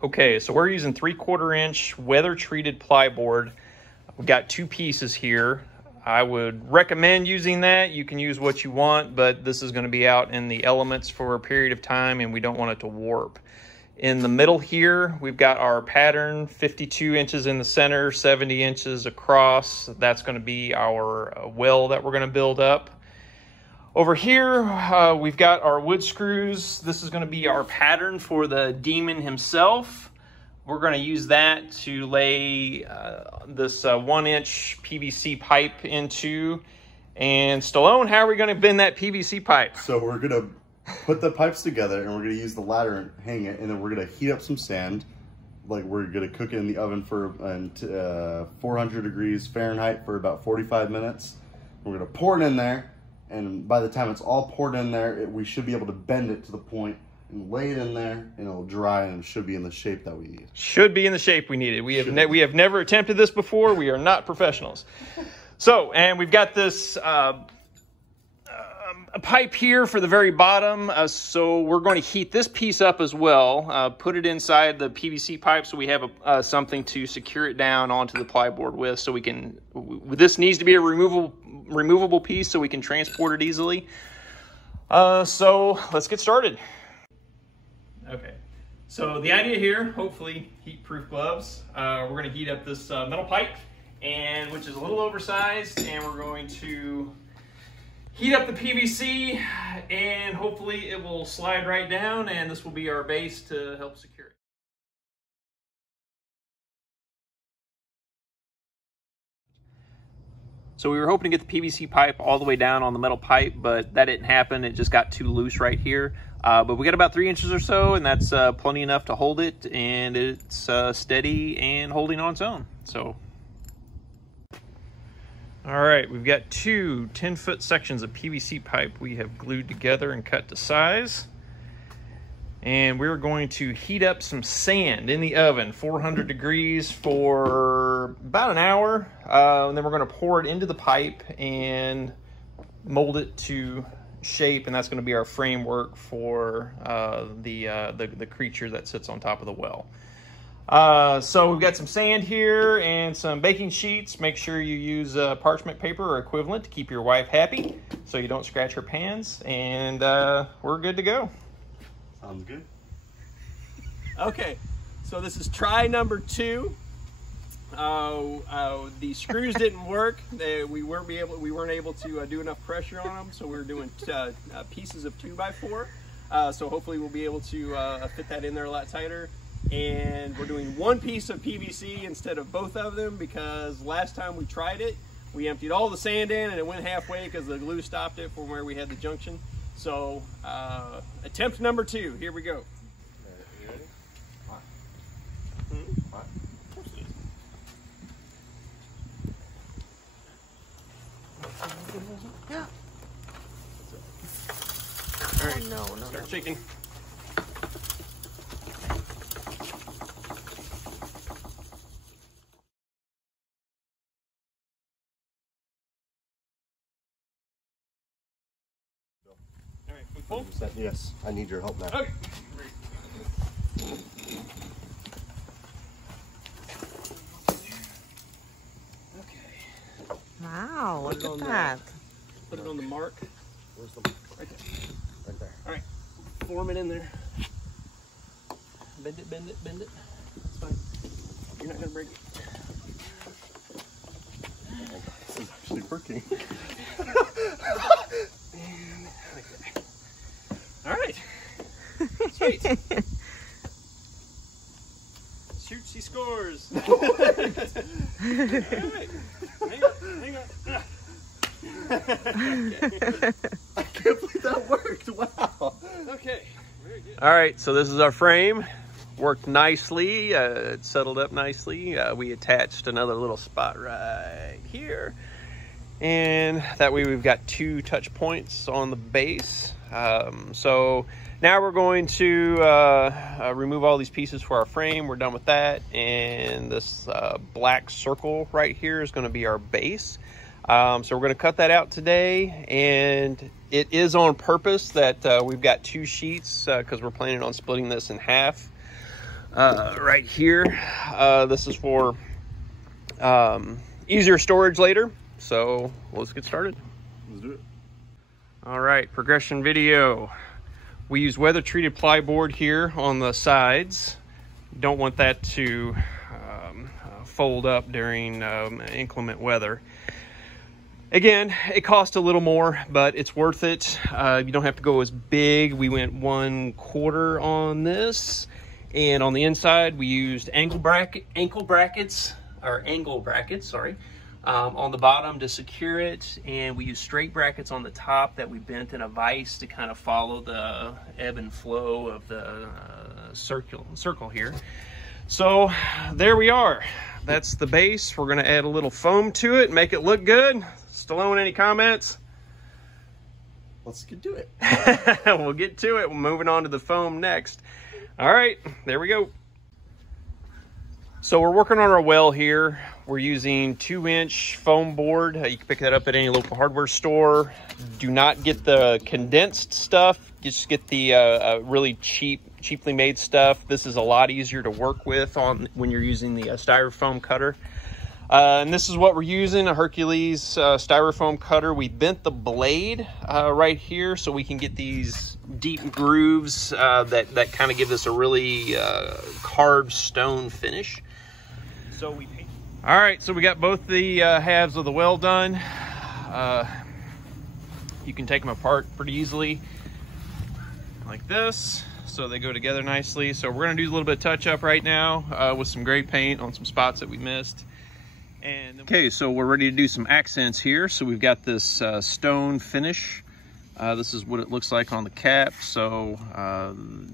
Okay, so we're using 3/4 inch weather treated plyboard. We've got 2 pieces here. I would recommend using that. You can use what you want, but this is going to be out in the elements for a period of time and we don't want it to warp. In the middle here, we've got our pattern, 52 inches in the center, 70 inches across. That's going to be our well that we're going to build up. Over here, we've got our wood screws. This is going to be our pattern for the demon himself. We're going to use that to lay this 1-inch PVC pipe into. And Stallone, how are we going to bend that PVC pipe? So we're going to put the pipes together and we're going to use the ladder and hang it, and then we're going to heat up some sand. Like, we're going to cook it in the oven for 400 degrees Fahrenheit for about 45 minutes. We're going to pour it in there, and by the time it's all poured in there, we should be able to bend it to the point and lay it in there, and it'll dry, and it should be in the shape that we need. Should be in the shape we need it. We have never attempted this before. We are not professionals. So, and we've got this a pipe here for the very bottom. So we're going to heat this piece up as well. Put it inside the PVC pipe so we have something to secure it down onto the plyboard with. So we can. This needs to be a removable piece so we can transport it easily. So let's get started. Okay, so the idea here, hopefully heat-proof gloves. We're going to heat up this metal pipe, which is a little oversized, and we're going to heat up the PVC, and hopefully it will slide right down, and this will be our base to help secure it. So we were hoping to get the PVC pipe all the way down on the metal pipe, but that didn't happen. It just got too loose right here. But we got about 3 inches or so, and that's plenty enough to hold it, and it's steady and holding on its own. So, all right, we've got 2 10-foot sections of PVC pipe we have glued together and cut to size. And we're going to heat up some sand in the oven, 400 degrees for about an hour. And then we're going to pour it into the pipe and mold it to shape, and that's going to be our framework for the creature that sits on top of the well. So we've got some sand here and some baking sheets. Make sure you use parchment paper or equivalent to keep your wife happy so you don't scratch her pans, and we're good to go. Sounds good. Okay, so this is try number 2. The screws didn't work. We weren't able to do enough pressure on them, so we're doing pieces of 2x4. So hopefully we'll be able to fit that in there a lot tighter. And we're doing 1 piece of PVC instead of both of them, because last time we tried it, we emptied all the sand in and it went halfway because the glue stopped it from where we had the junction. So attempt number 2, here we go. You ready? Hot. Hot. Of course it is. Yeah. All right, Oh, no. start shaking. All right, we full? Yes, I need your help now. Okay. Wow, Put it look on at the- that. Put it on the mark. Where's the Right there. right there? All right, form it in there. Bend it, bend it, bend it. It's fine. You're not gonna break it. This is actually working. All right. Sweet. Shoots, he scores. All right. Hang on. I can't believe that worked. Wow. Okay. Very good. All right, so this is our frame. Worked nicely. It settled up nicely. We attached another little spot right here. And that way we've got 2 touch points on the base. So now we're going to remove all these pieces for our frame. We're done with that. And this black circle right here is going to be our base. So we're going to cut that out today. And it is on purpose that we've got 2 sheets because we're planning on splitting this in half. right here. This is for easier storage later. So let's get started. Let's do it. All right, progression video. We use weather treated plyboard here on the sides. Don't want that to fold up during inclement weather. Again, it costs a little more, but it's worth it. You don't have to go as big. We went 1/4 on this. And on the inside, we used angle brackets, sorry, on the bottom to secure it. And we used straight brackets on the top that we bent in a vise to kind of follow the ebb and flow of the circle here. So there we are. That's the base. We're gonna add a little foam to it, make it look good. Stallone, any comments? Let's get to it. We'll get to it. We're moving on to the foam next. All right, there we go. So we're working on our well here. We're using 2-inch foam board. You can pick that up at any local hardware store. Do not get the condensed stuff. Just get the really cheaply made stuff. This is a lot easier to work with when you're using the styrofoam cutter. And this is what we're using, a Hercules styrofoam cutter. We bent the blade right here so we can get these deep grooves that kind of give this a really carved stone finish. So all right, so we got both the halves of the well done. You can take them apart pretty easily like this, so they go together nicely. So we're gonna do a little bit of touch up right now with some gray paint on some spots that we missed. And okay, so we're ready to do some accents here. So we've got this stone finish. This is what it looks like on the cap. So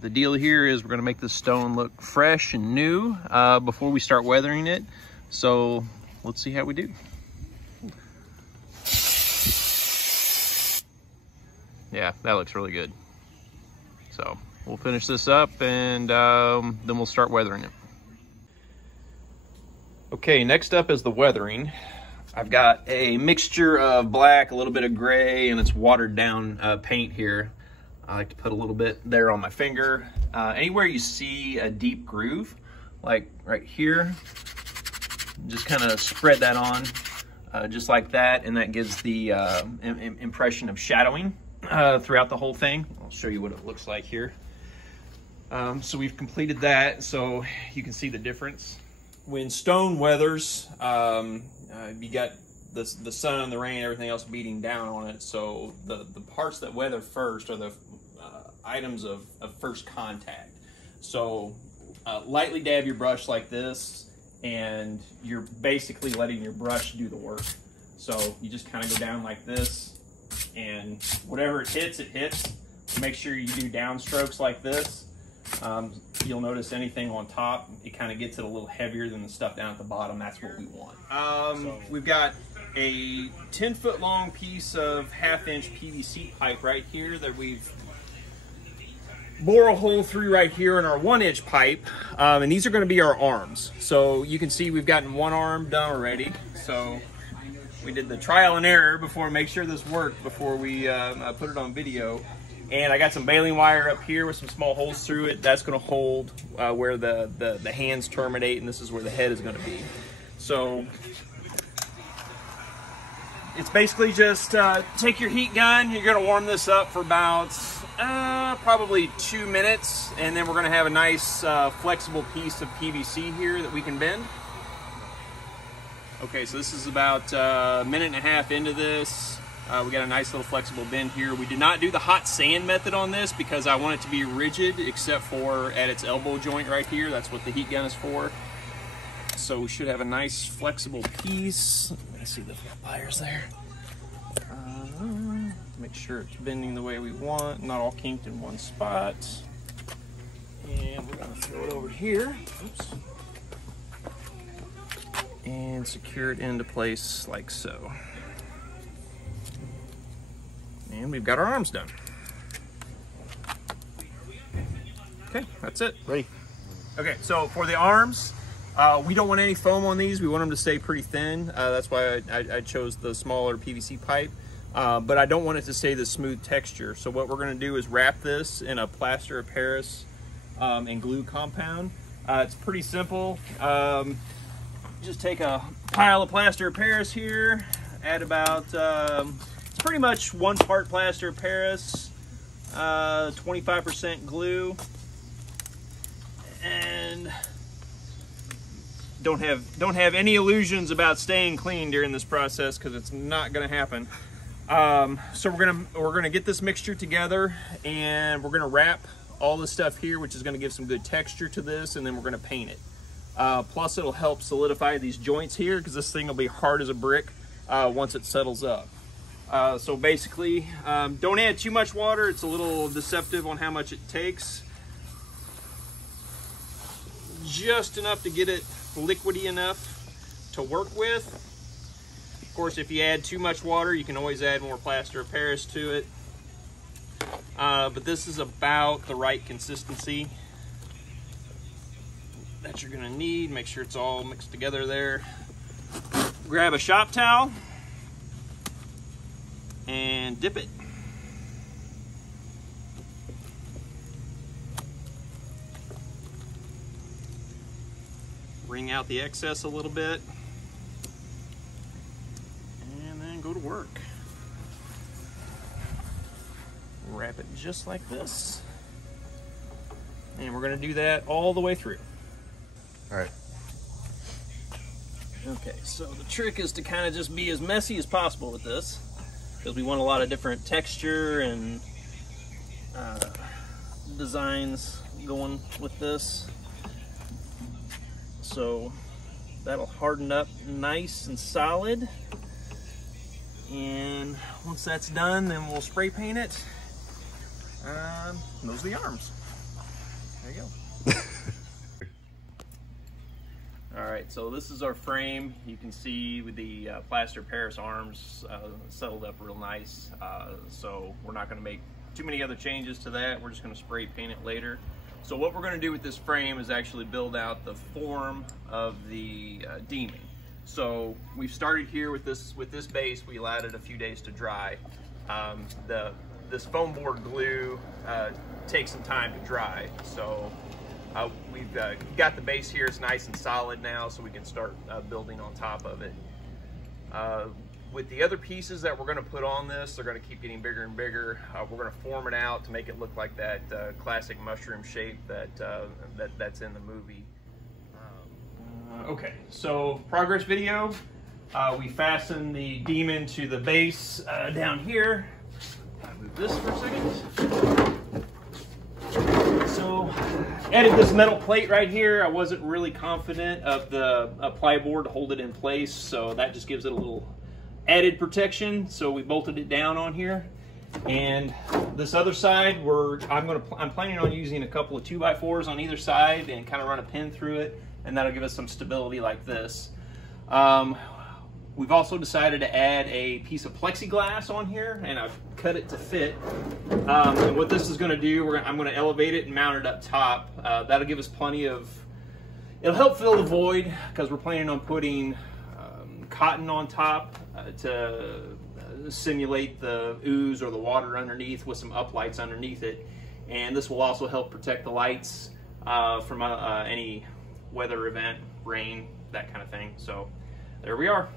the deal here is we're gonna make this stone look fresh and new before we start weathering it. So let's see how we do. Yeah, that looks really good. So we'll finish this up and then we'll start weathering it. Okay, next up is the weathering. I've got a mixture of black, a little bit of gray, and it's watered down paint here. I like to put a little bit there on my finger. Anywhere you see a deep groove, like right here, just kind of spread that on just like that, and that gives the impression of shadowing throughout the whole thing. I'll show you what it looks like here. So we've completed that, so you can see the difference. When stone weathers, you got the sun, the rain, everything else beating down on it. So the parts that weather first are the items of first contact. So lightly dab your brush like this, and you're basically letting your brush do the work. So you just kind of go down like this, and whatever it hits, it hits. Make sure you do downstrokes like this. You'll notice anything on top, it kind of gets it a little heavier than the stuff down at the bottom. That's what we want. We've got a 10-foot long piece of 1/2-inch PVC pipe right here that we've bore a hole through right here in our 1-inch pipe. And these are going to be our arms. So you can see we've gotten one arm done already. So we did the trial and error before, make sure this worked before we put it on video. And I got some baling wire up here with some small holes through it. That's going to hold where the hands terminate, and this is where the head is going to be. So it's basically just take your heat gun. You're going to warm this up for about probably 2 minutes, and then we're going to have a nice flexible piece of PVC here that we can bend. Okay, so this is about a minute and a half into this. We got a nice little flexible bend here. We did not do the hot sand method on this because I want it to be rigid except for at its elbow joint right here. That's what the heat gun is for. So we should have a nice flexible piece. Let me see the pliers there. Make sure it's bending the way we want, not all kinked in one spot. And we're gonna throw it over here. Oops. And secure it into place like so. And we've got our arms done. Okay, that's it. Ready. Okay, so for the arms, we don't want any foam on these. We want them to stay pretty thin. That's why I chose the smaller PVC pipe. But I don't want it to stay the smooth texture. So what we're gonna do is wrap this in a plaster of Paris and glue compound. It's pretty simple. Just take a pile of plaster of Paris here, add about, it's pretty much 1 part plaster of Paris, 25% glue, and don't have any illusions about staying clean during this process, because it's not going to happen. So we're gonna get this mixture together, and we're gonna wrap all this stuff here, which is gonna give some good texture to this, and then we're gonna paint it. Plus it'll help solidify these joints here, because this thing will be hard as a brick once it settles up. So basically, don't add too much water. It's a little deceptive on how much it takes. Just enough to get it liquidy enough to work with. Of course, if you add too much water, you can always add more plaster of Paris to it. But this is about the right consistency that you're gonna need. Make sure it's all mixed together there. Grab a shop towel and dip it. Wring out the excess a little bit. Go to work. Wrap it just like this. And we're gonna do that all the way through. All right. Okay, so the trick is to kind of just be as messy as possible with this, because we want a lot of different texture and designs going with this. So that'll harden up nice and solid. And once that's done, then we'll spray paint it. Those are the arms. There you go. All right, so this is our frame. You can see with the plaster Paris arms settled up real nice. So we're not gonna make too many other changes to that. We're just gonna spray paint it later. So what we're gonna do with this frame is actually build out the form of the demon. So we've started here with this base. We allowed it a few days to dry. This foam board glue takes some time to dry. So we've got the base here. It's nice and solid now, so we can start building on top of it. With the other pieces that we're going to put on this, they're going to keep getting bigger and bigger. We're going to form it out to make it look like that classic mushroom shape that's in the movie. Okay, so progress video. We fastened the demon to the base down here. I'll move this for a second. So, added this metal plate right here. I wasn't really confident of the plyboard to hold it in place, so that just gives it a little added protection. So we bolted it down on here. And this other side, I'm planning on using a couple of 2x4s on either side and kind of run a pin through it, and that'll give us some stability like this. We've also decided to add a piece of plexiglass on here, and I've cut it to fit. And what this is going to do, I'm going to elevate it and mount it up top. That'll give us plenty of, it'll help fill the void, because we're planning on putting cotton on top to simulate the ooze or the water underneath with some uplights underneath it. And this will also help protect the lights from any weather event, rain, that kind of thing. So there we are.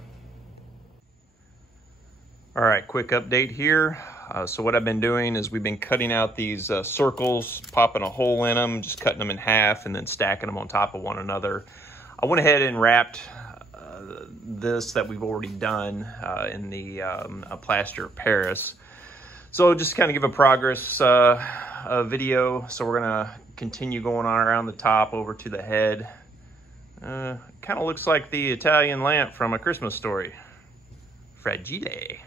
All right, quick update here. So what I've been doing is we've been cutting out these circles, popping a hole in them, just cutting them in half and then stacking them on top of one another. I went ahead and wrapped this that we've already done in the plaster of Paris. So just kind of give a progress video. So we're gonna continue going on around the top over to the head. Kind of looks like the Italian lamp from A Christmas Story. Fragile.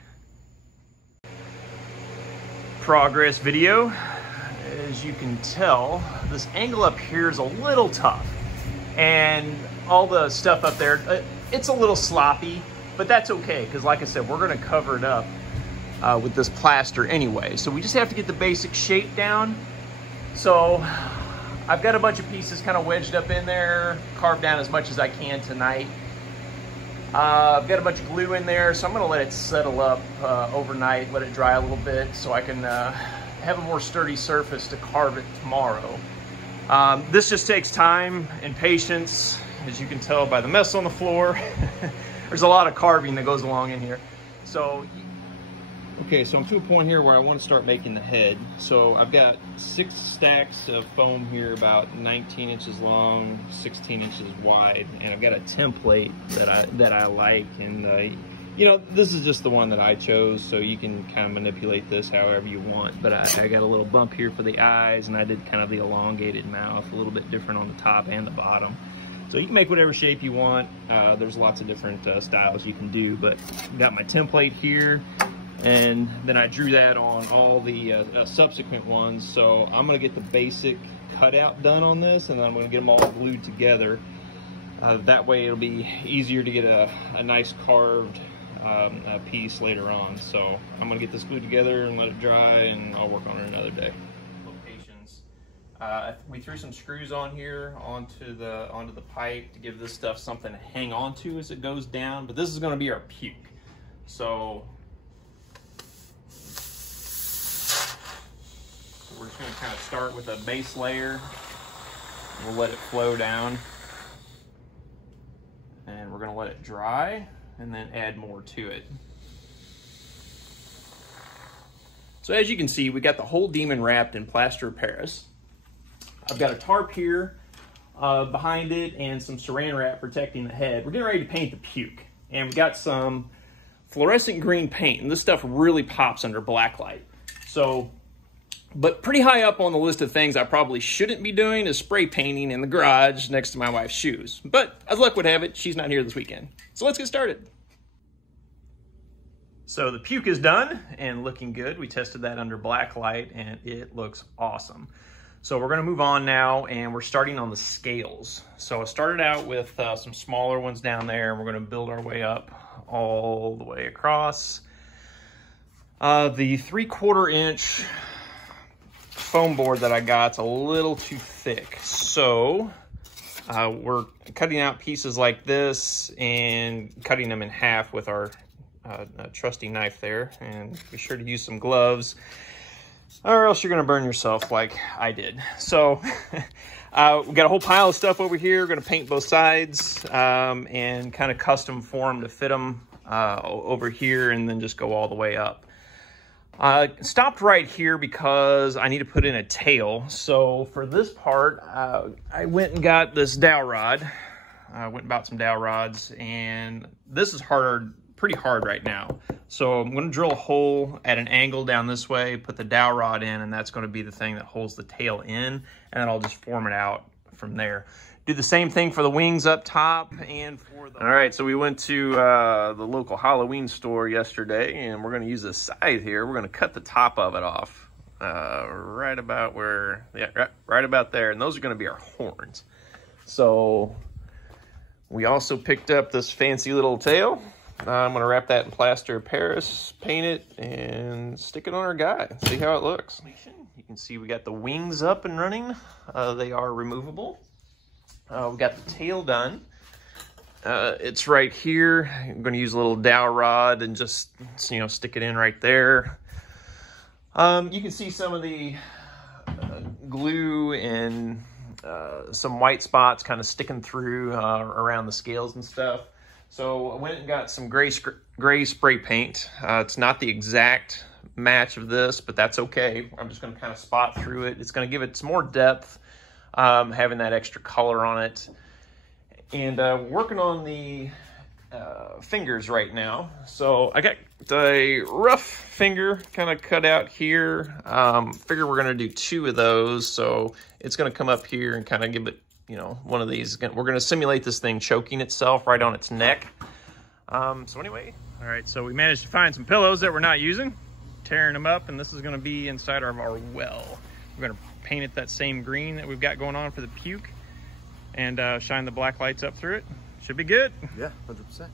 Progress video. As you can tell, this angle up here is a little tough. And all the stuff up there, it's a little sloppy, but that's okay, because like I said, we're gonna cover it up with this plaster anyway. So we just have to get the basic shape down. So I've got a bunch of pieces kind of wedged up in there, carved down as much as I can tonight. I've got a bunch of glue in there, so I'm gonna let it settle up overnight, let it dry a little bit so I can have a more sturdy surface to carve it tomorrow. This just takes time and patience, as you can tell by the mess on the floor. There's a lot of carving that goes along in here. So, okay, so I'm to a point here where I want to start making the head. So I've got 6 stacks of foam here, about 19 inches long, 16 inches wide, and I've got a template that I like, and you know, this is just the one that I chose, so you can kind of manipulate this however you want. But I got a little bump here for the eyes, and I did kind of the elongated mouth, a little bit different on the top and the bottom. So you can make whatever shape you want. There's lots of different styles you can do, but got my template here, and then I drew that on all the subsequent ones. So I'm gonna get the basic cutout done on this, and then I'm gonna get them all glued together. That way it'll be easier to get a nice carved piece later on. So I'm gonna get this glued together and let it dry, and I'll work on it another day. Locations. We threw some screws on here onto the pipe to give this stuff something to hang on to as it goes down, but this is gonna be our puke. So we're just gonna kind of start with a base layer. We'll let it flow down, and we're gonna let it dry and then add more to it. So as you can see, we got the whole demon wrapped in plaster of Paris. I've got a tarp here behind it and some saran wrap protecting the head. We're getting ready to paint the puke, and we got some fluorescent green paint, and this stuff really pops under black light. So, but pretty high up on the list of things I probably shouldn't be doing is spray painting in the garage next to my wife's shoes. But as luck would have it, she's not here this weekend. So let's get started. So the puke is done and looking good. We tested that under black light and it looks awesome. So we're gonna move on now, and we're starting on the scales. So I started out with some smaller ones down there, and we're gonna build our way up all the way across. The 3/4 inch foam board that I got's a little too thick. So we're cutting out pieces like this and cutting them in half with our trusty knife there, and be sure to use some gloves or else you're gonna burn yourself like I did. So we got a whole pile of stuff over here. We're gonna paint both sides and kind of custom form to fit them over here, and then just go all the way up. Stopped right here because I need to put in a tail. So for this part, I went and got this dowel rod. I went and bought some dowel rods, and this is pretty hard right now. So I'm gonna drill a hole at an angle down this way, put the dowel rod in, and that's gonna be the thing that holds the tail in, and then I'll just form it out from there. Do the same thing for the wings up top and for the... All right, so we went to the local Halloween store yesterday, and we're gonna use this scythe here. We're gonna cut the top of it off right about where, yeah, right about there, and those are gonna be our horns. So we also picked up this fancy little tail. I'm gonna wrap that in plaster of Paris, paint it, and stick it on our guy. See how it looks. You can see we got the wings up and running. They are removable. We got the tail done. It's right here. I'm gonna use a little dowel rod and just, you know, stick it in right there. You can see some of the glue and some white spots kind of sticking through around the scales and stuff. So I went and got some gray spray paint. It's not the exact match of this, but that's okay. I'm just gonna kind of spot through it. It's gonna give it some more depth, having that extra color on it. And working on the fingers right now. So I got the rough finger kind of cut out here. Figure we're gonna do 2 of those. So it's gonna come up here and kind of give it, you know, one of these. We're gonna simulate this thing choking itself right on its neck. So anyway, all right, so we managed to find some pillows that we're not using, tearing them up, and this is gonna be inside of our well. We're gonna paint it that same green that we've got going on for the puke, and shine the black lights up through it. Should be good. Yeah, 100%.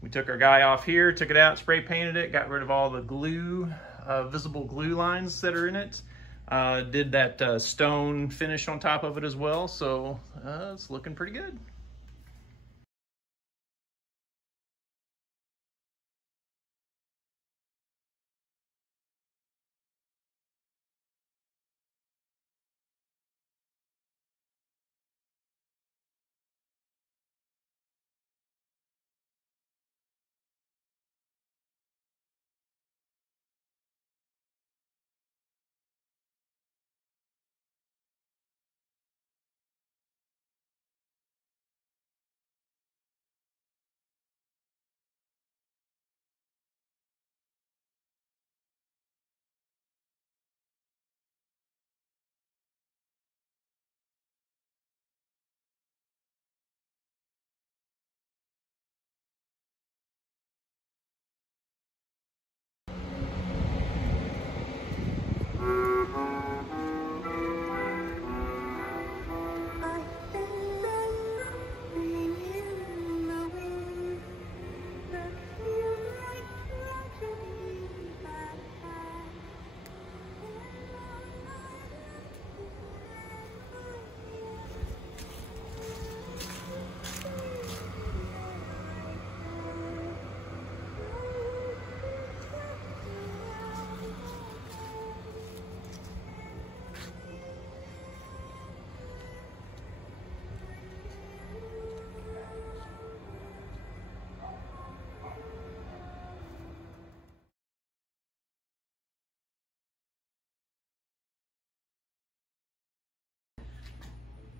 We took our guy off here, took it out, spray painted it, got rid of all the glue, visible glue lines that are in it. Did that stone finish on top of it as well, so it's looking pretty good.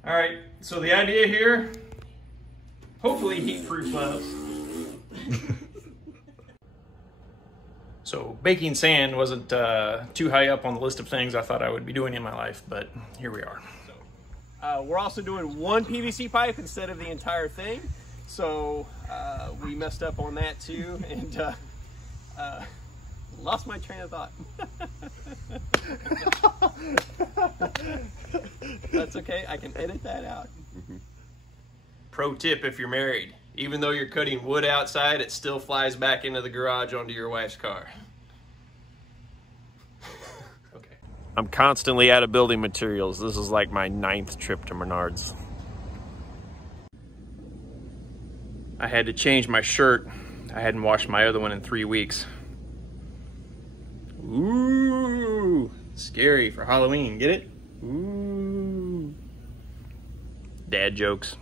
All right, so the idea here, hopefully heat-proof us. So baking sand wasn't too high up on the list of things I thought I would be doing in my life, but here we are. We're also doing one PVC pipe instead of the entire thing. So we messed up on that too, and lost my train of thought. That's okay, I can edit that out. Pro tip if you're married, even though you're cutting wood outside, it still flies back into the garage onto your wife's car. Okay. I'm constantly out of building materials. This is like my 9th trip to Menards. I had to change my shirt. I hadn't washed my other one in 3 weeks. Ooh, scary for Halloween, get it? Ooh. Dad jokes.